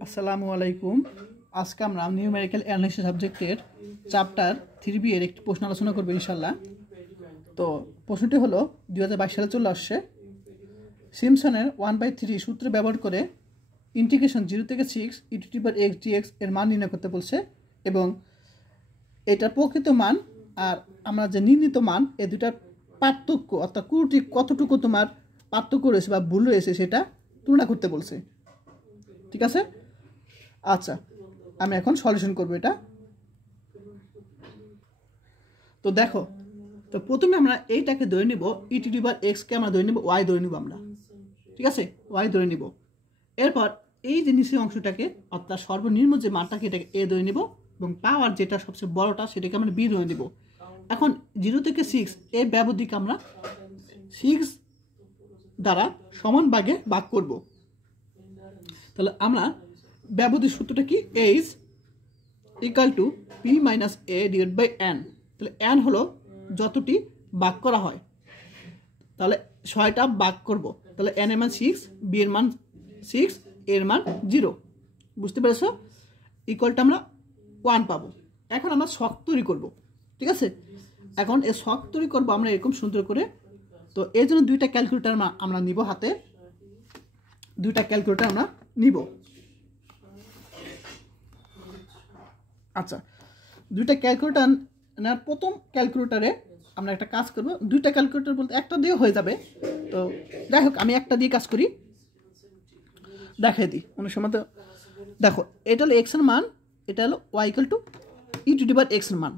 আসসালামু আলাইকুম। আজকে আমরা নিউমেরিক্যাল অ্যানালাইসিস সাবজেক্টের চ্যাপ্টার 3B এর একটি প্রশ্ন আলোচনা করব ইনশাআল্লাহ। তো প্রশ্নটি হলো 2022 সালে চলে আসছে। সিমসনের 1/3 সূত্র ব্যবহার করে ইন্টিগ্রেশন 0 থেকে 6 e⁻x dx এর মান নির্ণয় করতে বলছে এবং এটার প্রকৃত মান আর আমরা যে নির্ণীত মান এই দুটার পার্থক্য অর্থাৎ কতটুকু তোমার পার্থক্য রয়েছে বা ভুল রয়েছে সেটা তুলনা করতে বলছে। ঠিক আছে, আচ্ছা আমি এখন সলিউশন করব এটা। তো দেখো, তো প্রথমে আমরা এইটাকে ধরে নিব e⁻x কে আমরা ধরে নিব y ধরে নিব আমরা, ঠিক আছে, y ধরে নিব। এরপর এই যে নিচের অংশটাকে অর্থাৎ সর্বনিম্ন যে মানটাকে এটাকে a ধরে নিব এবং পাওয়ার যেটা সবচেয়ে বড়টা সেটাকে আমরা b ধরে নিব। এখন 0 থেকে 6 এই ব্যবধিকে আমরা 6 দ্বারা সমান ভাগে ভাগ করব। তাহলে আমরা ব্যবধির সূত্রটা কি, h = p - a / n। তাহলে n হলো যতটি ভাগ করা হয়, তাহলে 6টা ভাগ করব, তাহলে n এর মান 6, b এর মান 6, a এর মান 0। বুঝতে পেরেছো? ইকুয়ালটা আমরা 1 পাবো। এখন আমরা ছক তৈরি করব, ঠিক আছে। এখন এই ছক তৈরি করব আমরা এরকম সুন্দর করে। তো এর জন্য দুইটা ক্যালকুলেটর আমরা নিব হাতে, দুইটা ক্যালকুলেটর আমরা নিব। আচ্ছা, দুইটা ক্যালকুলেটর নেওয়ার প্রথম ক্যালকুলেটরে আমরা একটা কাজ করব। দুইটা ক্যালকুলেটর বলতে একটা দিয়ে হয়ে যাবে। তো যাই হোক, আমি একটা দিয়ে কাজ করি, দেখাই দিই অনেক সময়। তো দেখো, এটা হলো এক্স এর মান, এটা হলো y = e⁻x এর মান,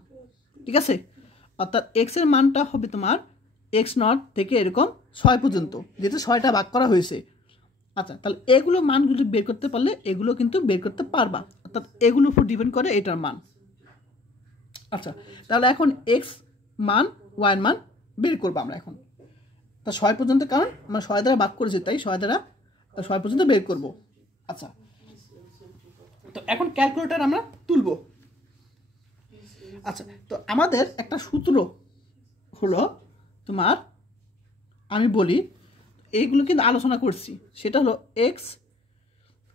ঠিক আছে। অর্থাৎ এক্স এর মানটা হবে তোমার x0 থেকে এরকম 6 পর্যন্ত, যেটা 6টা ভাগ করা হয়েছে। আচ্ছা, তাহলে এগুলো মানগুলো বের করতে পারলে এগুলো কিন্তু বের করতে পারবা, অর্থাৎ এগুলোর উপর ডিপেন্ড করে এটার মান। আচ্ছা, তাহলে এখন এক্স মান ওয়াই এর মান বের করবো আমরা এখন। তা 6 পর্যন্ত, কারণ আমরা 6 দ্বারা ভাগ করেছি তাই 6 পর্যন্ত বের করব। আচ্ছা, তো এখন ক্যালকুলেটর আমরা তুলব। আচ্ছা, তো আমাদের একটা সূত্র হলো তোমার, আমি বলি এইগুলো কিন্তু আলোচনা করছি, সেটা হলো এক্স।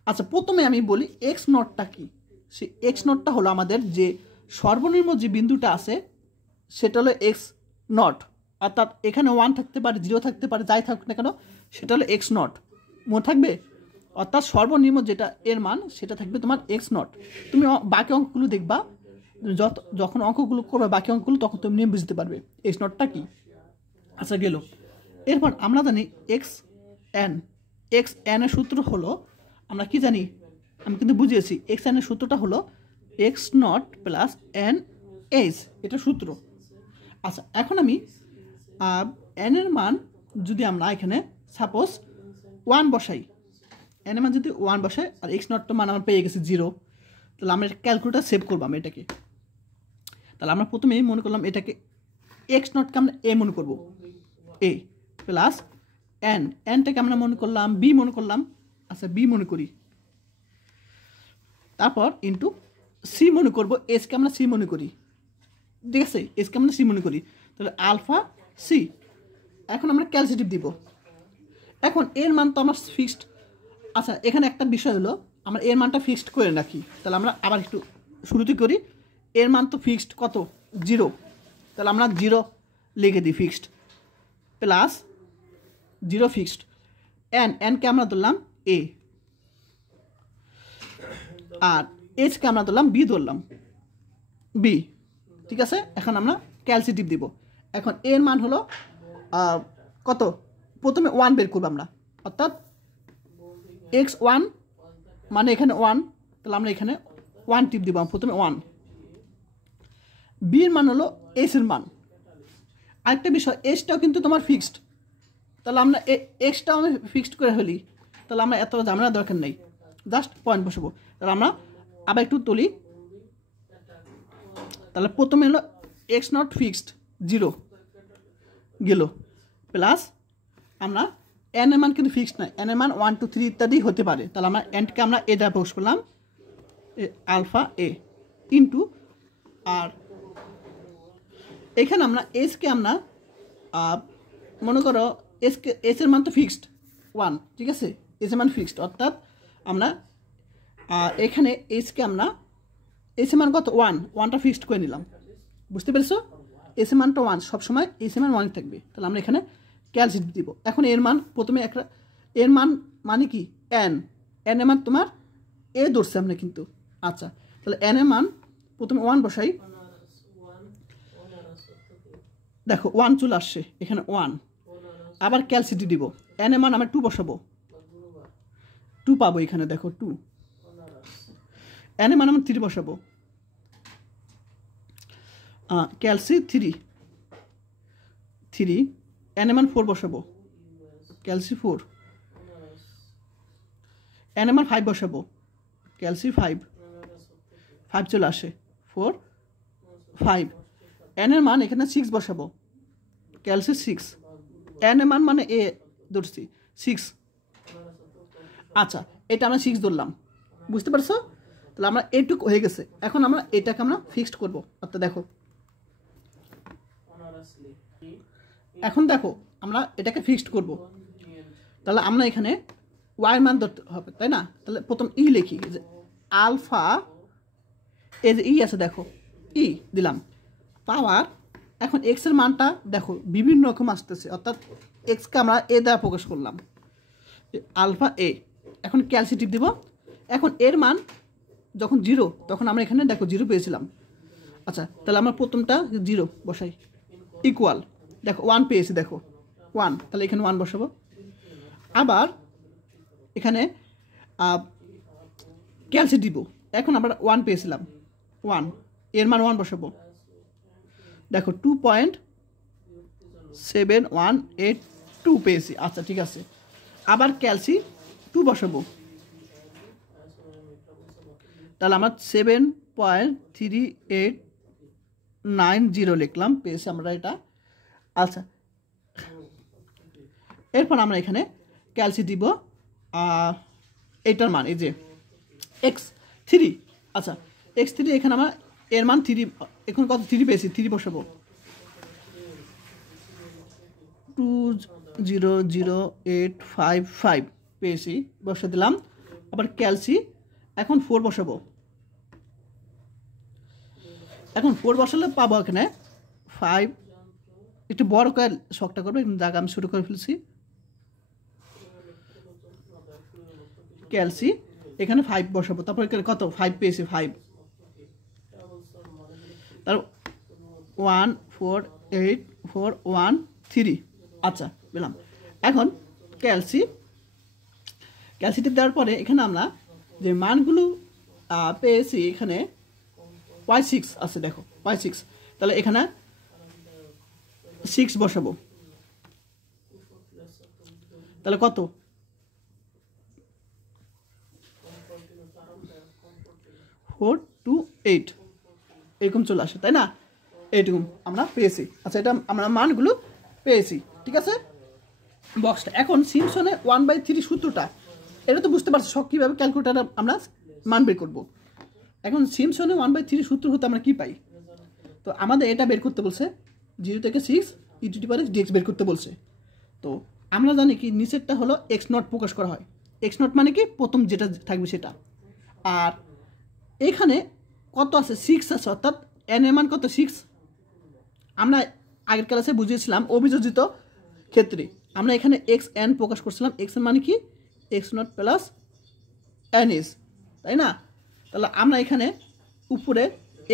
আচ্ছা, প্রথমে আমি বলি x0টা কি। সেই x0টা হলো আমাদের যে সর্বনিম্ন যে বিন্দুটা আছে সেটা হলো x0, অর্থাৎ এখানে 1 থাকতে পারে, 0 থাকতে পারে, যাই থাকুক না কেন সেটা হলো x0, মনে থাকবে। অর্থাৎ সর্বনিম্ন যেটা এর মান সেটা থাকবে তোমার x0। তুমি বাকি অঙ্কগুলো দেখবা, যখন অঙ্কগুলো করবে বাকি অঙ্কগুলো তখন তুমি নিয়ে বুঝতে পারবে x0টা কি। আচ্ছা, গেল। এরপর আমরা জানি xn এর সূত্র হলো, আমরা কি জানি, আমি কিন্তু বুঝিয়েছি, xn এর সূত্রটা হলো x0 + n(h), এটা সূত্র। আচ্ছা, এখন আমি n এর মান যদি আমরা এখানে সাপোজ 1 বসাই, n এর মান যদি 1 বসাই আর x0 মান আমরা পেয়ে গেছি 0, তাহলে আমরা ক্যালকুলেটর সেভ করবো আমি এটাকে। তাহলে আমরা প্রথমেই মনে করলাম এটাকে x0কে আমরা a মনে করবো, a প্লাস nটাকে আমরা মনে করলাম b মনে করলাম। আচ্ছা, b মনে করি, তারপর ইন্টু c মনে করবো, এসকে আমরা c মনে করি, ঠিক আছে, এসকে আমরা c মনে করি। তাহলে আলফা c। এখন আমরা ক্যালসিটিভ দিব। এখন এর মান তো আমরা ফিক্সড। আচ্ছা, এখানে একটা বিষয় হলো আমরা এর মানটা ফিক্সড করে রাখি। তাহলে আমরা আবার একটু শুরুতে করি, এর মান তো ফিক্সড কত, 0, তাহলে আমরা 0 লিখে দিই ফিক্সড, প্লাস 0 ফিক্সড, nকে আমরা ধরলাম a, আর এইচকে আমরা ধরলাম b, ধরলাম b, ঠিক আছে। এখন আমরা ক্যালসিটিভ দিব। এখন এর মান হলো কত, প্রথমে 1 বের করবো আমরা, অর্থাৎ x1 মানে এখানে 1, তাহলে আমরা এখানে 1 টিপ দিব প্রথমে 1। b এর মান হলো h এর মান। আরেকটা বিষয়, h-টাও কিন্তু তোমার ফিক্সড, তাহলে আমরা x-টাও আমি ফিক্সড করে ফেলি, তাহলে আমরা এত ঝামেলা দরকার নেই, জাস্ট পয়েন্ট বসাবো। তাহলে আমরা আবার একটু তুলি, তাহলে প্রথমে হলো x0 ফিক্সড 0 গেল, প্লাস আমরা n এর মান কিন্তু ফিক্সড নয়, n এর মান 1 2 3 ইত্যাদি হতে পারে। তাহলে আমরা nকে আমরা a দ্বারা বস করলাম, আলফা a ইন্টু, আর এখানে আমরা এসকে আমরা মনে করো এস এর মান তো ফিক্সড 1, ঠিক আছে, এস এর মান ফিক্সড, অর্থাৎ আমরা আর এখানে এইচকে আমরা এস এর মান কত 1, 1টা ফিক্সড করে নিলাম। বুঝতে পেরেছো? এস এর মানটা 1, সবসময় এস এর মান 1 থাকবে। তাহলে আমরা এখানে ক্যালসিটি দিব। এখন এর মান প্রথমে একটা এর মান মানে কি এন, এন এর মান তোমার এ ধরছে আমরা কিন্তু। আচ্ছা, তাহলে এন এর মান প্রথমে 1 বসাই। দেখো 1 চলে আসছে এখানে 1। আবার ক্যালসিটি দিব, এন এর মান আমরা 2 বসাবো, 2 পাবো এখানে। দেখো 2, এন এর মান আমরা 3 বসাবো, ক্যালসি 3, এন এর মান 4 বসাবো, ক্যালসি 4, এন এর মান 5 বসাবো, ক্যালসি 5 চলে আসে 4, 5। এন এর মান এখানে 6 বসাবো, ক্যালসি 6, এন এর মান মানে এ ধরছি 6। আচ্ছা, এটা আমরা 6 ধরলাম। বুঝতে পারছো? তাহলে আমরা এটুকু হয়ে গেছে। এখন আমরা এটাকে আমরা ফিক্সড করব। অর্থাৎ দেখো, এখন দেখো আমরা এটাকে ফিক্সড করব। তাহলে আমরা এখানে ওয়াই মান ধরতে হবে, তাই না? তাহলে প্রথম ই লিখি, যে আলফা, এই যে ই আছে দেখো, ই দিলাম পাওয়ার। এখন এক্স এর মানটা দেখো বিভিন্ন রকম আসতেছে, অর্থাৎ এক্সকে আমরা এ দ্বারা প্রকাশ করলাম, আলফা এ। এখন ক্যালসিটিভ দিব। এখন এর মান যখন 0, তখন আমরা এখানে দেখো 0 পেয়েছিলাম। আচ্ছা, তাহলে আমরা প্রথমটা 0 বসাই, ইকুয়াল দেখো 1 পেয়েছি, দেখো 1, তাহলে এখানে 1 বসাবো। আবার এখানে ক্যালসি দিব। এখন আমরা 1 পেয়েছিলাম, 1, এর মান 1 বসাবো। দেখো 2.7182 পেয়েছি। আচ্ছা, ঠিক আছে। আবার ক্যালসি 2 বসাবো, তাহলে আমরা 7.3890 লিখলাম, পেয়েছি আমরা এটা। আচ্ছা, এরপর আমরা এখানে ক্যালসি দিব এটার মান, এই যে x3। আচ্ছা, x3 এখানে আমরা এর মান 3, এখন কত 3 পেয়েছি, 3 বসাবো, 200855 পেয়েছি, বসা দিলাম। আবার ক্যালসি এখন 4 বসাবো। এখন 4 বসালে পাবো এখানে 5। একটু বড় করে শখটা করবো, জায়গা আমি শুরু করে ফেলছি। ক্যালসি এখানে 5 বসাবো, তারপর এখানে কত 5 পেয়েছি, 5, তার 14841 আচ্ছা পেলাম। এখন ক্যালসিটি দেওয়ার পরে এখানে আমরা যে মানগুলো পেয়েছি, এখানে y6 আছে, দেখো y6, তাহলে এখানে 6 বসাবো, তাহলে কত 428 এরকম চলে আসে, তাই না? এইরকম আমরা পেয়েছি। আচ্ছা, এটা আমরা মানগুলো পেয়েছি, ঠিক আছে বক্সটা। এখন সিমসনের 1/3 সূত্রটা, এটা তো বুঝতে পারছো সব কীভাবে ক্যালকুলেটারে আমরা মান বের করবো। এখন সিমসনের 1/3 সূত্র হতে আমরা কি পাই? তো আমাদের এটা বের করতে বলছে 0 থেকে 6 e⁻dx বের করতে বলছে। তো আমরা জানি কি নিচেরটা হলো x0 প্রকাশ করা হয়। x0 মানে কি প্রথম যেটা থাকবে সেটা। আর এখানে কত আছে 6 আছে, অর্থাৎ n এর মান কত 6। আমরা আগের ক্লাসে বুঝিয়েছিলাম অভিযোজিত ক্ষেত্রে আমরা এখানে xn প্রকাশ করছিলাম। x এর মানে কি x0 প্লাস ns, তাই না? তাহলে আমরা এখানে উপরে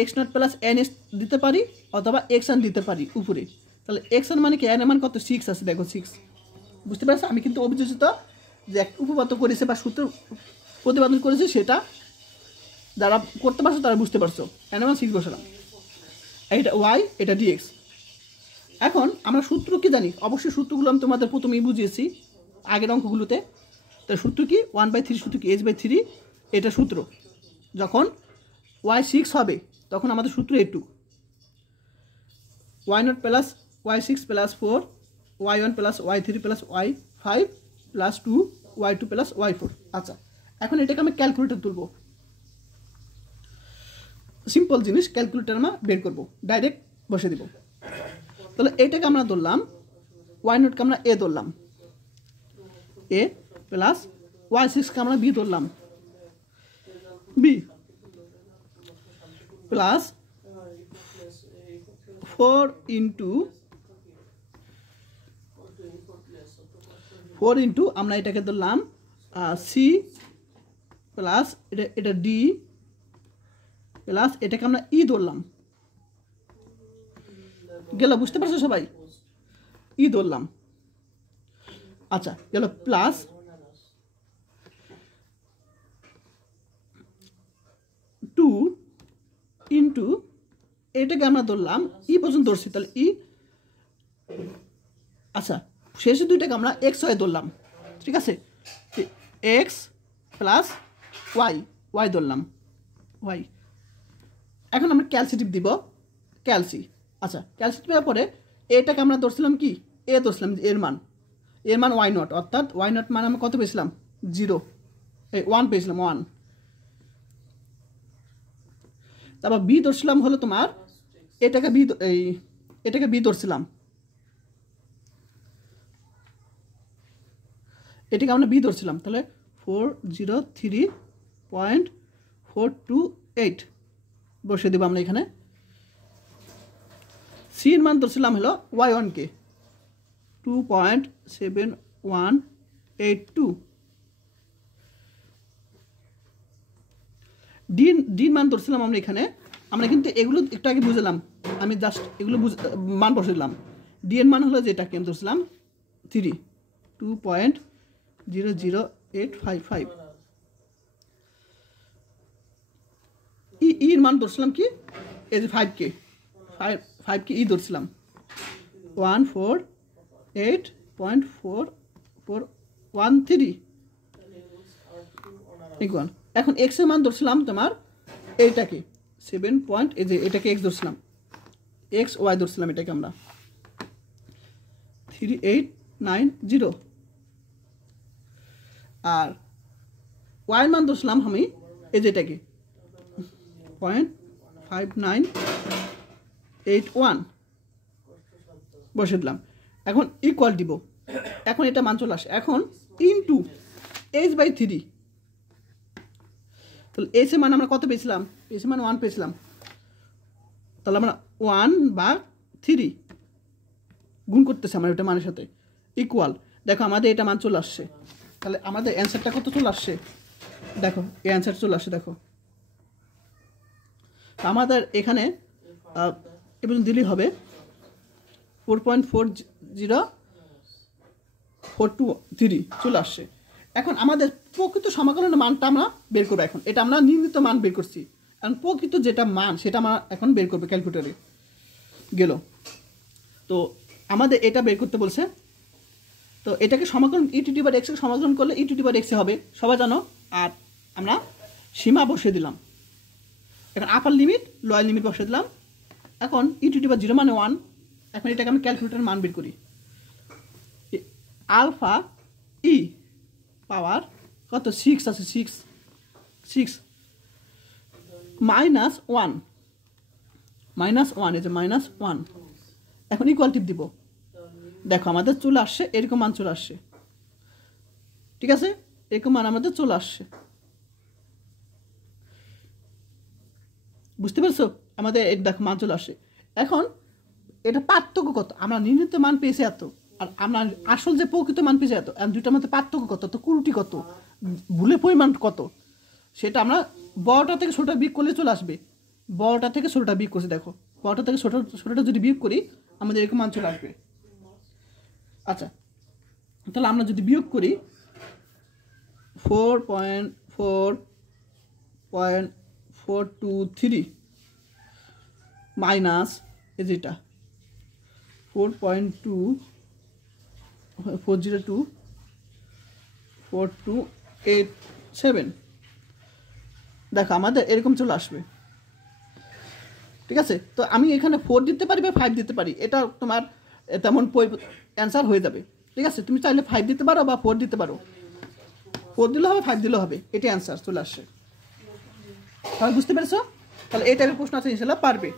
x0 প্লাস ns দিতে পারি অথবা xn দিতে পারি উপরে। তাহলে xn মানে কি n এর মান কত 6 আছে, দেখো 6। বুঝতে পারছো? আমি কিন্তু অভিযোজিত যে উপপাদ্য করেছে বা সূত্র প্রতিপাদন করেছে সেটা যারা করতে পারছো তারা বুঝতে পারছো। n এর মান 6 বসালাম, এটা y, এটা dx। এখন আমরা সূত্র কি জানি? অবশ্যই সূত্রগুলো আমি তোমাদের প্রথমেই বুঝিয়েছি আগের অঙ্কগুলোতে। তাই সূত্র কি 1/3 সূত্র কি h/3, এটা সূত্র। যখন y6 হবে তখন আমাদের সূত্র এটুকু, y0 plus y6 plus 4 y1 plus y3 plus y5 plus 2 y2 plus y4। আচ্ছা, এখন এটাকে আমি ক্যালকুলেটর তুলব। সিম্পল জিনিস, ক্যালকুলেটর আমরা বের করব, ডাইরেক্ট বসে দিব। তাহলে এইটাকে আমরা ধরলাম y0কে আমরা a ধরলাম, a প্লাস y6কে আমরা b ধরলাম, বি প্লাস 4 ইন্টু আমরা এটাকে ধরলাম সি প্লাস এটা ডি প্লাস এটাকে আমরা ই ধরলাম, গেল? বুঝতে পারছো সবাই? ই ধরলাম। আচ্ছা গেল প্লাস 2 ইন্টু এটাকে আমরা ধরলাম ই পর্যন্ত ধরছি, তাহলে ই। আচ্ছা শেষে দুইটাকে আমরা এক্স ওয়াই ধরলাম, ঠিক আছে? এক্স প্লাস ওয়াই ধরলাম, ওয়াই। এখন আমরা ক্যালসিটিভ দিব, ক্যালসি। আচ্ছা ক্যালসিটিভ দেওয়ার পরে এটাকে আমরা ধরছিলাম কি, এ ধরছিলাম এর মান ওয়াই নট, অর্থাৎ ওয়াই নট মান আমরা কত পেয়েছিলাম? 0, 1 পেয়েছিলাম, 1। তারপর বি ধরছিলাম হলো তোমার এটাকে বি ধরছিলাম, এটাকে আমরা বি ধরছিলাম, তাহলে 403.428 বসে দেবো আমরা এখানে। সি এর মান ধরছিলাম হলো y1কে 2.7182। ডির মান ধরছিলাম আমরা এখানে, আমরা কিন্তু এগুলো একটু আগে বুঝলাম, আমি জাস্ট এগুলো মান বসে দিলাম। ডি এর মান হলো যেটাকে আমি ধরছিলাম 2.00855। ইর মান ধরছিলাম কি, এই যে 5কে ই ধরছিলাম 148.4413 ইকুয়াল। এখন এক্স এর মান ধরছিলাম তোমার এইটাকে 7 পয়েন্ট, এই যে এটাকে এক্স ধরছিলাম, এক্স ওয়াই ধরছিলাম এটাকে আমরা 3890। আর ওয়াই মান ধরছিলাম আমি এই যে এটাকে 0.5981 বসে দিলাম। এখন ইকুয়াল দিব, এখন এটা মান চলে আসে, এখন ইন্টু h/3। তাহলে এস এর মান আমরা কত পেয়েছিলাম? এস এর মান 1 পেয়েছিলাম, তাহলে আমরা 1/3 গুণ করতেছি আমরা এটা মানের সাথে, ইকুয়াল। দেখো আমাদের এটা মান চলে আসছে, তাহলে আমাদের অ্যান্সারটা কত চলে আসছে? দেখো এই অ্যান্সার চলে আসছে, দেখো আমাদের এখানে এবং দিলেই হবে 4.40423 চলে আসছে। এখন আমাদের প্রকৃত সমাকলনের মানটা আমরা বের করবো। এখন এটা আমরা নির্ণীত মান বের করছি, এখন প্রকৃত যেটা মান সেটা আমরা এখন বের করবো ক্যালকুলেটরে গেল। তো আমাদের এটা বের করতে বলছে, তো এটাকে সমাকলন e⁻x কে সমাকলন করলে e⁻x হবে, সবাই জানো। আর আমরা সীমা বসিয়ে দিলাম, এখন আপার লিমিট লোয়ার লিমিট বসিয়ে দিলাম। এখন e⁻0 মানে 1। এখন এটাকে আমি ক্যালকুলেটরের মান বের করি, আলফা ই পাওয়ার কত 6 আছে, 6 -1 এই যে -1। এখন ইকুয়াল টিপ দিব, দেখো আমাদের চলে আসছে এরকম মান চলে আসছে, ঠিক আছে? এরকম মান আমাদের চলে আসছে, বুঝতে পারছো? আমাদের দেখো মান চলে আসছে। এখন এটা পার্থক্য কত? আমরা নির্ণীত মান পেয়েছি এত, আর আমরা আসল যে প্রকৃত মান পেয়েছি এত, দুইটার মধ্যে পার্থক্য কত, তো কুরুটি কত, ভুলের পরিমাণ কত, সেটা আমরা বড়টা থেকে ছোটটা বিয়োগ করলে চলে আসবে। বড়টা থেকে ছোটটা বিয়োগ করছি, দেখো বড়টা থেকে ছোটটা যদি বিয়োগ করি আমাদের এরকম মান চলে আসবে। আচ্ছা তাহলে আমরা যদি বিয়োগ করি 4.423 মাইনাস এই যেটা 4.4024287, দেখো আমাদের এরকম চলে আসবে, ঠিক আছে? তো আমি এখানে 4 দিতে পারি বা 5 দিতে পারি, এটা তোমার তেমন অ্যান্সার হয়ে যাবে, ঠিক আছে? তুমি চাইলে 5 দিতে পারো বা 4 দিতে পারো, 4 দিলেও হবে 5 দিলেও হবে, এটি অ্যান্সার চলে আসছে। তাহলে বুঝতে পেরেছো? তাহলে এই টাইপের প্রশ্ন আছে ইনশাল্লাহ পারবে।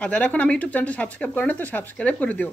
আর যারা এখন আমি ইউটিউব চ্যানেলটি সাবস্ক্রাইব করে না, তো সাবস্ক্রাইব করে দিও।